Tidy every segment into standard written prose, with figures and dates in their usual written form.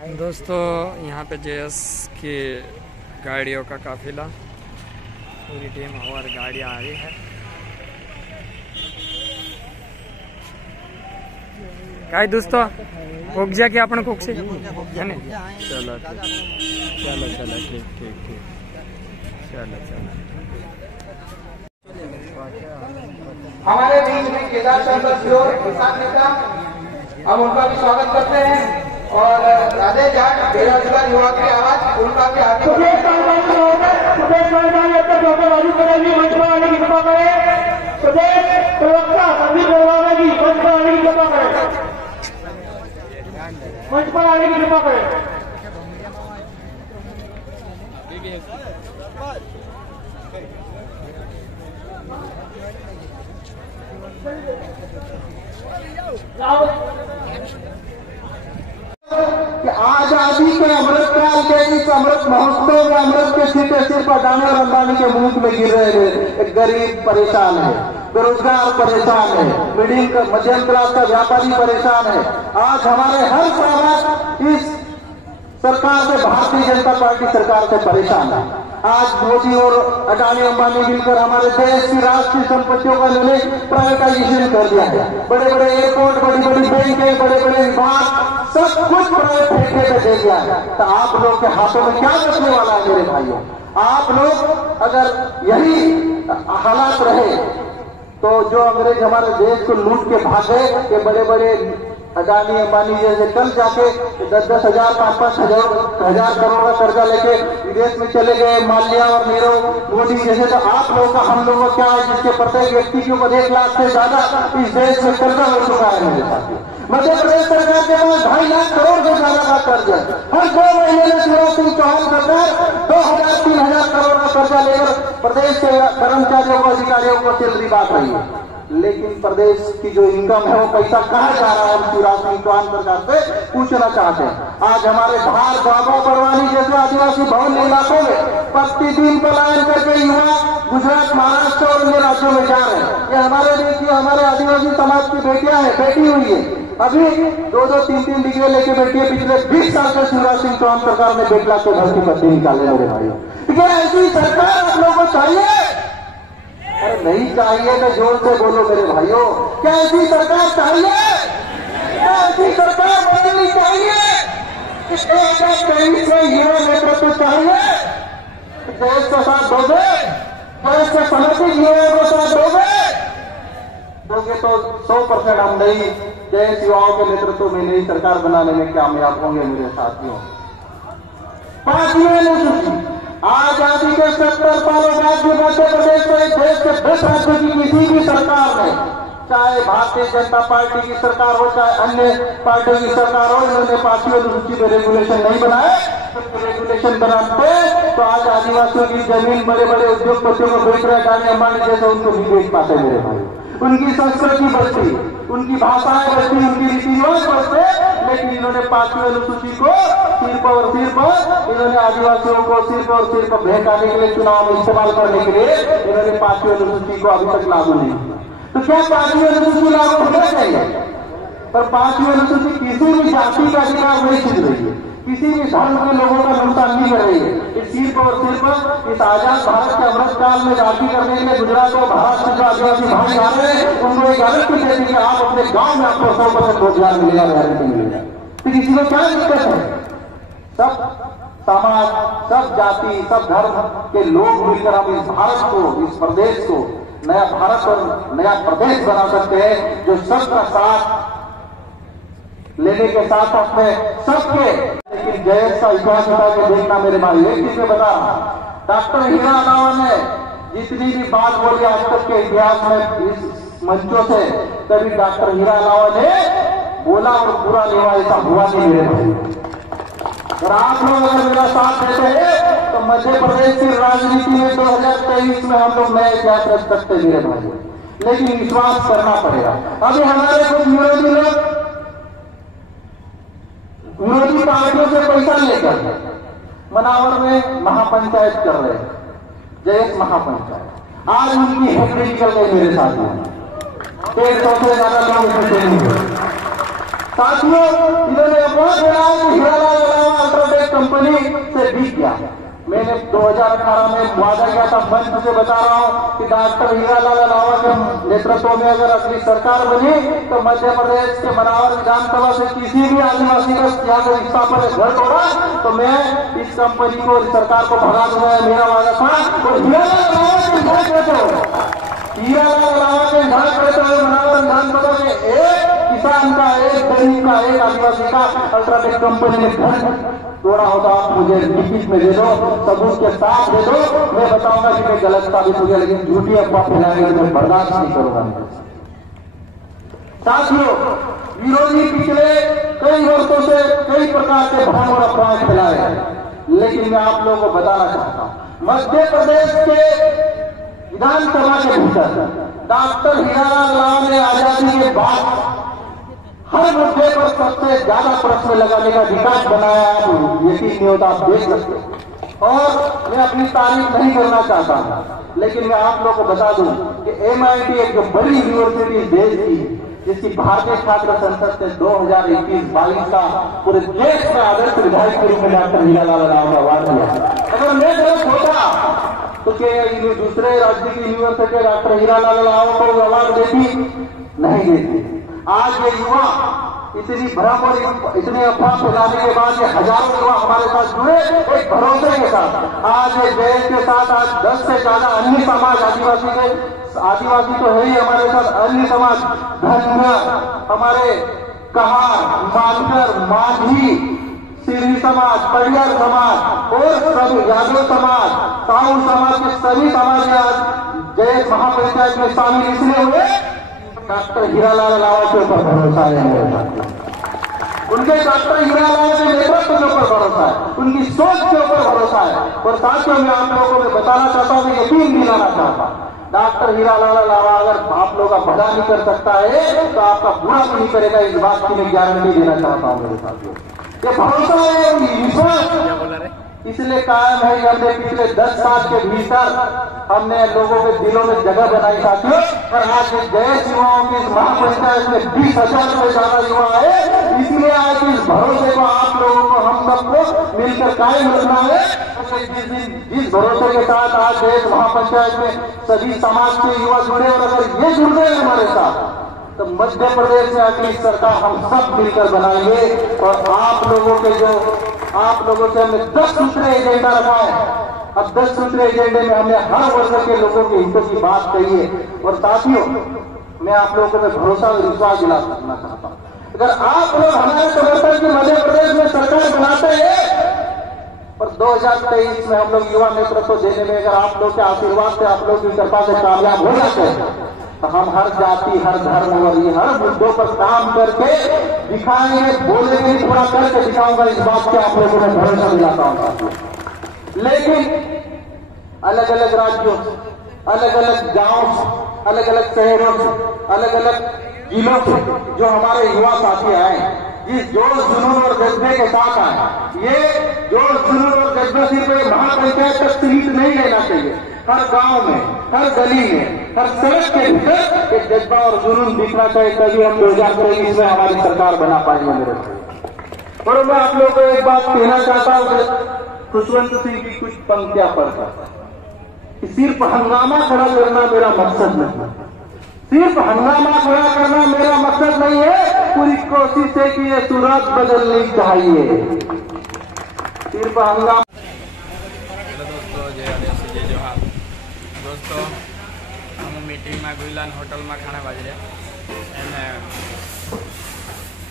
दोस्तों यहाँ पे जेएस की गाड़ियों का काफिला, पूरी टीम और गाड़ियाँ आ रही है। काय दोस्तों उग जा क्या अपन कुक से है ना? चलो चलो चलो ठीक ठीक ठीक चलो चलो। हमारे बीच में केदार चंद्र किसान नेता, हम उनका भी स्वागत करते हैं और राधे जाट बेरोजगार युवा की आवाज उनका भी हार्दिक मंच पर आने की कृपा करें। आजादी के अमृतकाल के इस अमृत महोत्सव में अमृत के सीधे सिर पर डांगर अंबानी के मुंह में गिर रहे हैं। गरीब परेशान है, बेरोजगार परेशान है, मिडिल मध्यम क्लास का व्यापारी परेशान है। आज हमारे हर समाज इस सरकार से, भारतीय जनता पार्टी सरकार से परेशान है। आज मोदी और अडानी अंबानी मिलकर हमारे देश की राष्ट्रीय संपत्तियों का इन्होंने प्राइवेटाइजेशन कर दिया है। बड़े बड़े एयरपोर्ट, बड़ी बड़ी बैंकें, बड़े बड़े विभाग सब कुछ प्राइवेट ठेके पे दे दिया है। तो आप लोग के हाथों में क्या बचने वाला है मेरे भाइयों? आप लोग अगर यही हालात रहे तो जो अंग्रेज हमारे देश को लूट के भागे, ये बड़े बड़े अडानी अंबानी जैसे कल जाके 10-10 हजार 5-5 हजार करोड़ का कर्जा लेके विदेश में चले गए, माल्या और नीरव मोदी जैसे। तो आप लोगों का, हम लोगों का क्या है जिसके प्रत्येक व्यक्ति के ऊपर 1 लाख से ज्यादा इस देश में कर्जा हो चुका है मेरे साथी। मध्य प्रदेश सरकार के पास 2.5 लाख करोड़ से ज्यादा का कर्जा है। हर 2 महीने में शिवराज सिंह चौहान सरकार 2,000-3,000 करोड़ का कर्जा लेकर प्रदेश के कर्मचारियों को, अधिकारियों को सैलरी बांट रही है। लेकिन प्रदेश की जो इनकम है वो पैसा कहाँ जा रहा है, हम शिवराज सिंह चौहान सरकार से पूछना चाहते हैं। आज हमारे धार, बाबा, बड़वानी जैसे आदिवासी बहुल इलाकों में प्रतिदिन पलायन करके युवा गुजरात, महाराष्ट्र और अन्य राज्यों में जा रहे हैं। ये हमारे देखिए, हमारे आदिवासी समाज की बेटियां हैं, बेटी हुई है, अभी 2-2, 3-3 डिग्री लेके बैठी है। पिछले 20 साल से शिवराज सिंह चौहान सरकार ने 1 लाख से घर की पत्ती निकाले मेरे भाइयों। ऐसी सरकार आप लोगों को चाहिए? अरे नहीं चाहिए तो जोर से बोलो मेरे भाइयों। क्या ऐसी सरकार चाहिए? क्या ऐसी सरकार बननी चाहिए? 2023 में युवा नेतृत्व चाहिए। देश का साथ दोगे? देश के समर्पित युवाओं को साथ दोगे तो 100% हम नई देश युवाओं के नेतृत्व में नई सरकार बनाने में कामयाब होंगे मेरे साथियों। 5वीं अनुसूची, आजादी के 70 सालों बाद भी मध्य प्रदेश को एक देश के 10 राज्यों की किसी भी सरकार ने, चाहे भारतीय जनता पार्टी की सरकार हो चाहे अन्य पार्टी की सरकार हो, इन्होंने 5वीं अनुसूची में रेगुलेशन नहीं बनाए। तो रेगुलेशन बनाते तो आज आदिवासियों की जमीन बड़े बड़े उद्योगपतियों को बेच रहे, अडानी अंबानी जैसे उनको नहीं बेच पाते मेरे भाई। उनकी संस्कृति बढ़ती, उनकी भाषाएं बढ़ती, उनकी रीति रिवाज बढ़ते, लेकिन इन्होंने 5वीं अनुसूची को सिर्फ और सिर्फ इन्होंने आदिवासियों को सिर्फ और सिर्फ बहकाने के लिए, चुनाव में इस्तेमाल करने के लिए इन्होंने 5वीं अनुसूची को अभी तक लागू नहीं किया। तो क्या 5वीं अनुसूची लागू होना चाहिए? पर 5वीं अनुसूची किसी भी जाति का अधिकार नहीं छीन रही है, किसी भी धर्म के लोगों का नुकसान नहीं कर रही है। इस सिर्फ और सिर्फ इस आजाद भारत के अमृत काल में राखी करने के लिए गुजरात और महाराष्ट्र जो आदिवासी भाई आ रहे हैं, उनको एक अलग देती कि आप अपने गांव में आपको 100% रोजगार मिलेगा, गारंटी मिलेगा। तो किसी को क्या दिक्कत है? सब समाज, सब जाति, सब धर्म के लोग मिलकर हम इस भारत को, इस प्रदेश को नया भारत और नया प्रदेश बना सकते हैं, जो सबका साथ लेने के साथ अपने सबके। लेकिन जयेश का विश्वास उठा के देखना मेरे भाई, एक चीज में बता, डॉक्टर हीरा राव ने जितनी भी बात बोली आज तक के इतिहास में इस मंचों से, तभी डॉक्टर हीरा राव ने बोला और पूरा लेवा, ऐसा हुआ नहीं मेरे भाई। और आप लोग अगर मेरा साथ देते हैं तो मध्य प्रदेश की राजनीति में 2023 में हम लोग नए इतिहास रच सकते मेरे भाई। लेकिन विश्वास करना पड़ेगा। अभी हमारे कुछ विरोधी लोग विरोधी पार्टियों से पैसा लेकर मनावर में महापंचायत कर रहे हैं, जयेश महापंचायत। आज उनकी हेकड़ी निकल गई मेरे साथ में, 150 से ज्यादा लोग इकट्ठे नहीं हुए। साथियों, इन्होंने बहुत बड़ा हीरालाल 2018 में वादा किया था, मंच से बता रहा हूँ कि डॉक्टर हीरालाल अलावा के नेतृत्व में अगर अगली सरकार बनी तो मध्य प्रदेश के मनावर विधानसभा से किसी भी आदिवासी का यहाँ से हिस्सा पर घर तोड़ा तो मैं इस कंपनी को, इस सरकार को भगा दूंगा, मेरा वादा था। और हीरालाल अलावा के घर करते हुए मनावर विधानसभा के एक किसान का, एक गरीब का, एक आदिवासी का अल्ट्राटेक कंपनी ने घर तोड़ा होता, आप मुझे लिखित में दे दो, सबूत के साथ दे दो, मैं बताऊंगा कि मैं गलत साबित हो गया, लेकिन झूठी अफवाह फैलाएंगे तो मैं बर्दाश्त नहीं करूंगा। साथियों, विरोधी पिछले कई वर्षों से कई प्रकार के भ्रम और अफवाह फैलाए हैं, लेकिन मैं आप लोगों को बताना चाहता हूं, मध्य प्रदेश के विधानसभा के भीतर डॉक्टर हीरालाल ने आजादी के बाद हर मुद्दे पर सबसे ज्यादा प्रश्न लगाने का विकास बनाया। आप यकीन नहीं होता, आप देख सकते हो। और मैं अपनी तारीफ नहीं करना चाहता हूं, लेकिन मैं आप लोगों को बता दूं कि MIT एक जो बड़ी यूनिवर्सिटी देश की, जिसकी भारतीय छात्र संसद से 2021-22 का पूरे देश में आदर्श विधायक के रूप में डॉक्टर हीरालाल अलावा अवार्ड दिया। अगर मैं गलत होता तो क्या दूसरे राज्य की यूनिवर्सिटी डॉक्टर हीरालाल अलावा को अवार्ड देती? नहीं देती। आज ये युवा इतनी भ्रम और इतने अफवाह फैलाने के बाद ये हजारों युवा हमारे साथ जुड़े एक भरोसे के साथ। आज ये देश के साथ आज 10 से ज्यादा अन्य समाज, आदिवासी तो है ही हमारे साथ, अन्य समाज धनगर, हमारे कहार, मानकर, माझी, सिरी समाज, परिवार समाज और सभी यादव समाज, साहू समाज के सभी समाज आज जय महापंचायत में शामिल इसलिए हुए डॉक्टर हीरालाल अलावा के ऊपर भरोसा है मेरे साथ। उनके डॉक्टर हीरालाल के नेतृत्व के ऊपर भरोसा है, उनकी सोच के ऊपर भरोसा है। और साथियों, मैं आप लोगों को बताना चाहता हूं, यकीन दिलाना चाहता हूं, डॉक्टर हीरालाल अलावा अगर आप लोगों का भला नहीं कर सकता है तो आपका बुरा भी नहीं करेगा, इस बात की मैं गारंटी देना चाहता हूं मेरे साथियों। ये भरोसा है, विश्वास इसलिए कायम है कि हमने पिछले 10 साल के भीतर हमने लोगों के दिलों में जगह बनाई साथियों। और आज जय युवाओं की इस महापंचायत में 20,000 से ज्यादा युवा है, इसलिए आज इस भरोसे को आप लोगों को, हम सबको मिलकर कायम रखना है। जिस भरोसे के साथ आज देश महापंचायत में सभी समाज के युवा जुड़े, और अगर ये जुड़ गए हमारे साथ तो मध्य प्रदेश में अगली सरकार हम सब मिलकर बनाएंगे। और आप लोगों से हमने 10 सूत्रीय एजेंडा रखा है। अब 10 सूत्रीय एजेंडे में हमने हर वर्ग के लोगों के हितों की बात कही है। और साथियों, मैं आप लोगों को भरोसा और विश्वास दिलाना चाहता हूं, अगर आप लोग हमारे समर्थन की मध्य प्रदेश में सरकार बनाते हैं और 2023 में हम लोग युवा नेतृत्व देने में अगर आप लोग के आशीर्वाद से, आप लोग की कृपा से कामयाब हो जाते हैं तो हम हर जाति, हर धर्म और ये हर मुद्दों पर काम करके दिखाएंगे, बोलेंगे, पूरा करके दिखाऊंगा। इस बात के आप लोगों को भरोसा दिलाता हूं। लेकिन अलग अलग राज्यों, अलग अलग गांव, अलग अलग शहरों से, अलग अलग जिलों से जो हमारे युवा साथी आए, जिस जोश जुनून और जज्बे के साथ आए, ये जोश जुनून और जज्बे सिर्फ महापंचायत तक सीमित नहीं रहना चाहिए। हर गांव में, हर गली में, हर सड़क के भीतर एक जज्बा और जुनून दिखना चाहिए, तभी हम 2023 में हमारी सरकार बना पाएंगे मेरे भाई। और मैं आप लोगों को एक बात कहना चाहता हूं कि खुशवंत सिंह की कुछ पंक्तियां पढ़ता कि सिर्फ हंगामा खड़ा करना मेरा मकसद नहीं है, सिर्फ हंगामा खड़ा करना मेरा मकसद नहीं है, पूरी कोशिश है कि ये सूरत बदलनी चाहिए। सिर्फ हंगामा। दोस्तों, हम मीटिंग में गुइलान होटल में खाना बाज रहे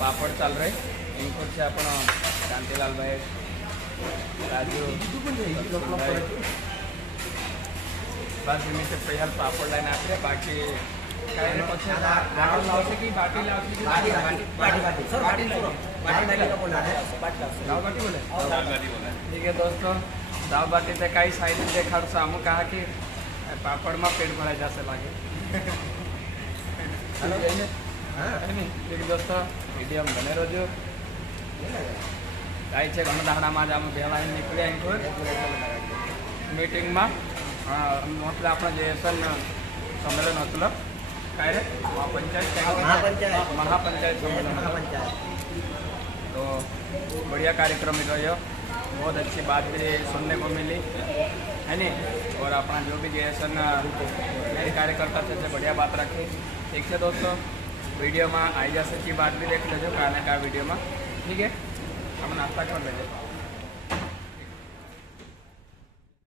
पापड़ चल रहे इनको से आप शांतिलाल भाई, राजू बस इन्हीं से पहले पापड़ लाइन आते हैं। बाकी ठीक है दोस्तों, दाव बाटी से कई साइड देखा सामू कहा कि पापड़ में पेट भरा जा से लगे। ठीक दोस्तों, वीडियो में बने रहो। जाए घना दाहड़ा में आम भेला निकले मीटिंग में मतलब अपना जे सम्मेलन होता काय रे महापंचायत सम्मेलन, तो बढ़िया कार्यक्रम रहा। बहुत अच्छी बात भी सुनने को मिली है नहीं। और अपना जो भी जैसन मेरे कार्यकर्ता थे बढ़िया बात रखी। ठीक है दोस्तों, वीडियो में आई जा सच्ची बात भी देख लेजो काले का वीडियो में। ठीक है, हम नाश्ता कर लेंगे।